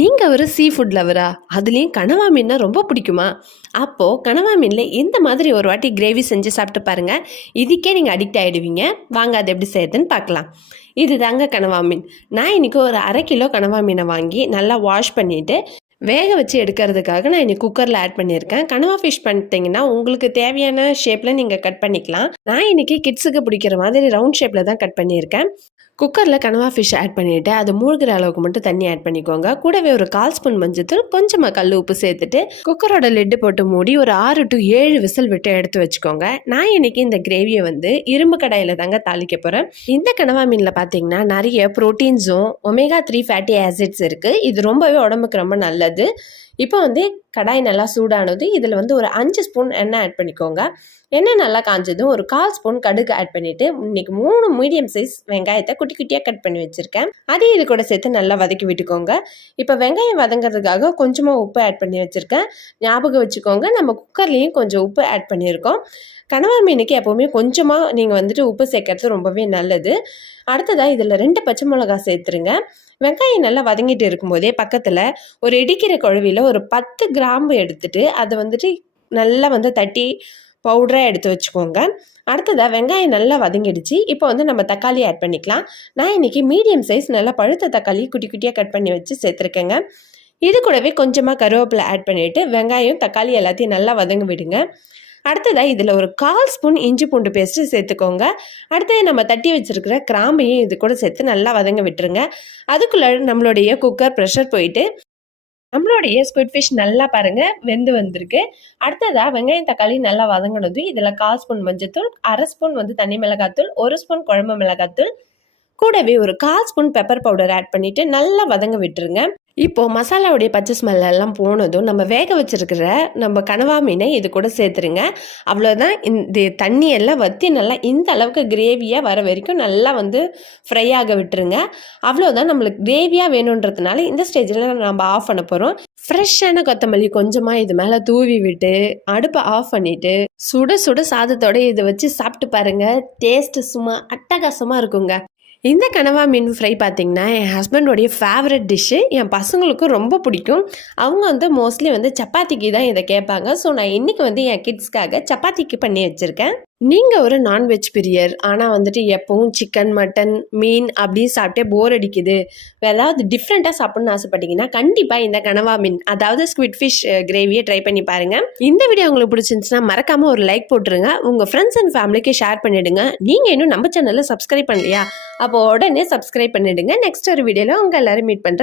நீங்கள் ஒரு sea food லவரா? அதுலேயும் கனவா மீன்னா ரொம்ப பிடிக்குமா? அப்போது கனவா மீனில் இந்த மாதிரி ஒரு வாட்டி கிரேவி செஞ்சு சாப்பிட்டு பாருங்கள். இதுக்கே நீங்கள் அடிக்ட் ஆகிடுவீங்க. வாங்க அது எப்படி செய்யுதுன்னு பார்க்கலாம். இது தாங்க கனவா மீன். நான் இன்றைக்கி ஒரு 1/2 கிலோ கனவா மீனை வாங்கி நல்லா வாஷ் பண்ணிவிட்டு வேக வச்சு எடுக்கிறதுக்காக நான் இன்றைக்கி குக்கரில் ஆட் பண்ணியிருக்கேன். கனவா ஃபிஷ் பண்ணிட்டீங்கன்னா உங்களுக்கு தேவையான ஷேப்பில் நீங்கள் கட் பண்ணிக்கலாம். நான் இன்றைக்கி கிட்ஸுக்கு பிடிக்கிற மாதிரி ரவுண்ட் ஷேப்பில் தான் கட் பண்ணியிருக்கேன். குக்கரில் கனவா ஃபிஷ் ஆட் பண்ணிவிட்டு அது மூழ்கிற அளவுக்கு மட்டும் தண்ணி ஆட் பண்ணிக்கோங்க. கூடவே ஒரு 1/4 ஸ்பூன் மஞ்சத்தூள், கொஞ்சமாக கல் உப்பு சேர்த்துட்டு குக்கரோட லிட்டு போட்டு மூடி ஒரு 6 to 7 விசில் விட்டு எடுத்து வச்சுக்கோங்க. நான் இன்னைக்கு இந்த கிரேவியை இரும்பு கடாயில் தாங்க தாளிக்க போகிறேன். இந்த கனவா மீனில் பார்த்தீங்கன்னா நிறைய ப்ரோட்டீன்ஸும் ஒமேகா 3 ஃபேட்டி ஆசிட்ஸ் இருக்குது. இது ரொம்பவே உடம்புக்கு ரொம்ப நல்லது. இப்போ கடாய் நல்லா சூடானது. இதில் ஒரு 5 ஸ்பூன் எண்ணெய் ஆட் பண்ணிக்கோங்க. எண்ணெய் நல்லா காஞ்சதும் ஒரு 1/4 ஸ்பூன் கடுகு ஆட் பண்ணிவிட்டு இன்னைக்கு 3 மீடியம் சைஸ் வெங்காயத்தை குட்டி குட்டியாக கட் பண்ணி வச்சுருக்கேன். அதையும் இது கூட சேர்த்து நல்லா வதக்கி விட்டுக்கோங்க. இப்போ வெங்காயம் வதங்கிறதுக்காக கொஞ்சமாக உப்பு ஆட் பண்ணி வச்சுருக்கேன். ஞாபகம் வச்சுக்கோங்க, நம்ம குக்கர்லேயும் கொஞ்சம் உப்பு ஆட் பண்ணியிருக்கோம். கனவா மீனுக்கு எப்போவுமே கொஞ்சமாக நீங்கள் உப்பு சேர்க்கறது ரொம்பவே நல்லது. அடுத்ததாக இதில் 2 பச்சை மிளகா சேர்த்துருங்க. வெங்காயம் நல்லா வதங்கிட்டு இருக்கும்போதே பக்கத்தில் ஒரு இடிக்கிற குழவியில் ஒரு 10 கிராம்பு எடுத்துட்டு அதை நல்லா தட்டி பவுடராக எடுத்து வச்சுக்கோங்க. அடுத்ததாக வெங்காயம் நல்லா வதங்கிடுச்சு. இப்போ நம்ம தக்காளி ஆட் பண்ணிக்கலாம். நான் இன்றைக்கி மீடியம் சைஸ் நல்லா பழுத்த தக்காளி குட்டி குட்டியாக கட் பண்ணி வச்சு சேர்த்துருக்கேங்க. இது கூடவே கொஞ்சமாக கருவேப்பிலை ஆட் பண்ணிவிட்டு வெங்காயம் தக்காளி எல்லாத்தையும் நல்லா வதங்க விடுங்க. அடுத்ததாக இதில் ஒரு 1/4 ஸ்பூன் இஞ்சி பூண்டு பேஸ்ட்டு சேர்த்துக்கோங்க. அடுத்தது நம்ம தட்டி வச்சுருக்கிற கிராம்பையும் இது கூட சேர்த்து நல்லா வதங்க விட்டுருங்க. அதுக்குள்ளே நம்மளுடைய குக்கர் ப்ரெஷர் போயிட்டு நம்மளுடைய ஸ்குவிட் ஃபிஷ் நல்லா பாருங்கள் வெந்து வந்திருக்கு. அடுத்ததாக வெங்காயம் தக்காளி நல்லா வதங்கினது இதில் 1/4 ஸ்பூன் மஞ்சத்தூள், 1/2 ஸ்பூன் தனி மிளகாத்தூள், 1 ஸ்பூன் குழம்பு மிளகாத்தூள், கூடவே ஒரு 1/4 ஸ்பூன் பெப்பர் பவுடர் ஆட் பண்ணிவிட்டு நல்லா வதங்க விட்டுருங்க. இப்போது மசாலாவுடைய பச்சை ஸ்மெல் எல்லாம் போனதும் நம்ம வேக வச்சுருக்கிற நம்ம கனவா மீனை இது கூட சேர்த்துருங்க. அவ்வளோதான். இந்த தண்ணியெல்லாம் வற்றி நல்லா இந்த அளவுக்கு கிரேவியாக வர வரைக்கும் நல்லா ஃப்ரை ஆக விட்டுருங்க. அவ்வளோதான். நம்மளுக்கு கிரேவியாக வேணுன்றதுனால இந்த ஸ்டேஜில் நம்ம ஆஃப் பண்ண போகிறோம். ஃப்ரெஷ்ஷான கொத்தமல்லி கொஞ்சமாக இது மேலே தூவி விட்டு அடுப்பை ஆஃப் பண்ணிவிட்டு சுட சுட சாதத்தோடு இதை வச்சு சாப்பிட்டு பாருங்கள். டேஸ்ட்டு சும்மா அட்டகாசமாக இருக்குங்க. இந்த கனவா மீன் ஃப்ரை பார்த்திங்கன்னா என் ஹஸ்பண்டோடைய ஃபேவரட் டிஷ்ஷு. என் பசங்களுக்கும் ரொம்ப பிடிக்கும். அவங்க மோஸ்ட்லி சப்பாத்திக்கு தான் இதை கேட்பாங்க. ஸோ நான் இன்றைக்கி என் கிட்ஸ்க்காக சப்பாத்திக்கு பண்ணி வச்சுருக்கேன். நீங்கள் ஒரு நான்வெஜ் பிரியர், ஆனால் எப்பவும் சிக்கன், மட்டன், மீன் அப்படி சாப்பிட்டே போர் அடிக்குது, ஏதாவது டிஃப்ரெண்ட்டாக சாப்பிட்ணுன்னு ஆசைப்பட்டீங்கன்னா கண்டிப்பாக இந்த கனவா மீன் அதாவது ஸ்குவிட் ஃபிஷ் கிரேவியை ட்ரை பண்ணி பாருங்கள். இந்த வீடியோ உங்களுக்கு பிடிச்சிருந்துச்சுன்னா மறக்காமல் ஒரு லைக் போட்டுருங்க. உங்கள் ஃப்ரெண்ட்ஸ் அண்ட் ஃபேமிலிக்கு ஷேர் பண்ணிவிடுங்க. நீங்கள் இன்னும் நம்ம சேனலில் சப்ஸ்கிரைப் பண்ணலையா? அப்போ உடனே சப்ஸ்கிரைப் பண்ணிவிடுங்க. நெக்ஸ்ட் ஒரு வீடியோவில் உங்கள் எல்லோரும் மீட் பண்ணுறேன்.